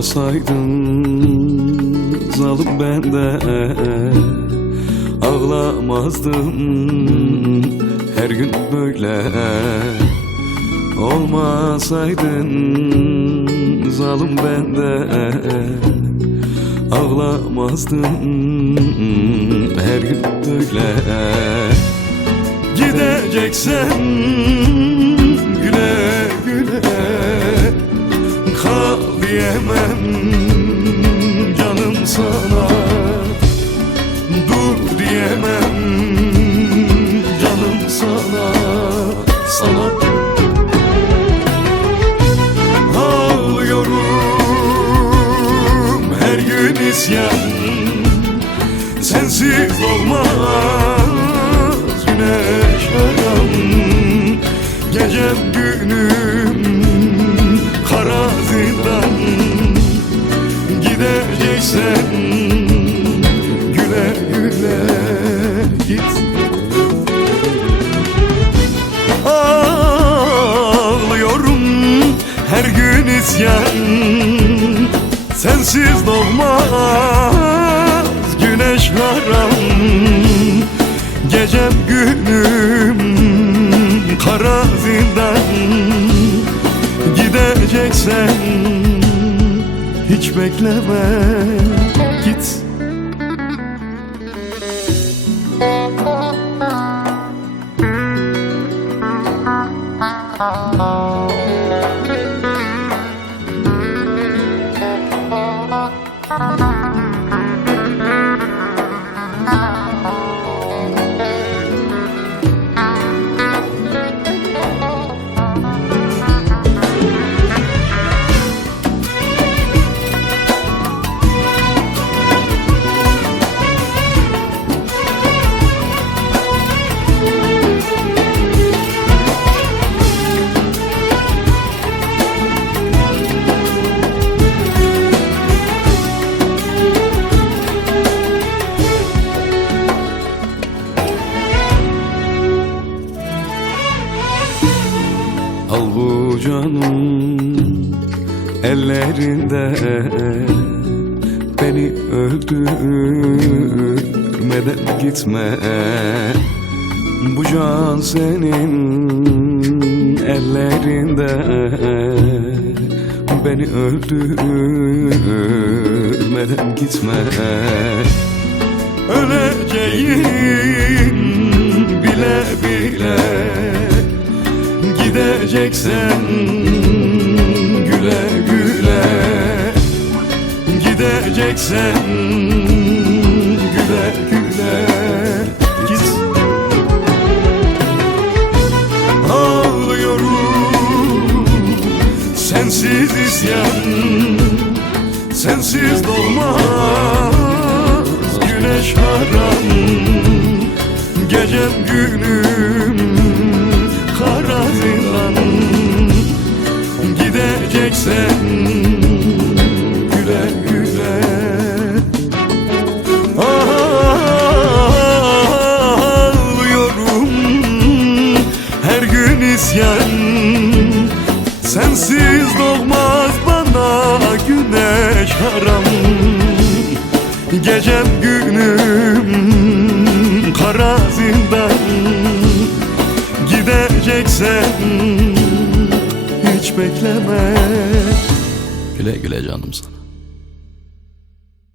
Olmasaydın zalim bende, ağlamazdım her gün böyle. Olmasaydın zalim bende, ağlamazdım her gün böyle. Gideceksen güle güle kal diyemem canım sana, dur diyemem canım sana. Ağlıyorum her gün isyan, sensiz olmaz güneş aram. Gecem günüm kara zindan, gideceksen güle güle git. Ağlıyorum her gün isyan, sensiz doğmaz güneş haram. Gecem günüm kara zindan, gideceksen hiç bekleme git. Al bu canım ellerinde, beni öldürmeden gitme. Bu can senin ellerinde, beni öldürmeden gitme. Öleceğim bile bile, gideceksen güle güle, gideceksen güle güle git. Ağlıyorum sensiz isyan, sensiz doğmaz güneş haram. Gecem günüm kara zindan, gideceksen güle güle. Ağlıyorum her gün isyan, sensiz doğmaz bana güneş haram. Gecem günüm kara zindan, gideceksen hiç bekleme. Güle güle canım sana.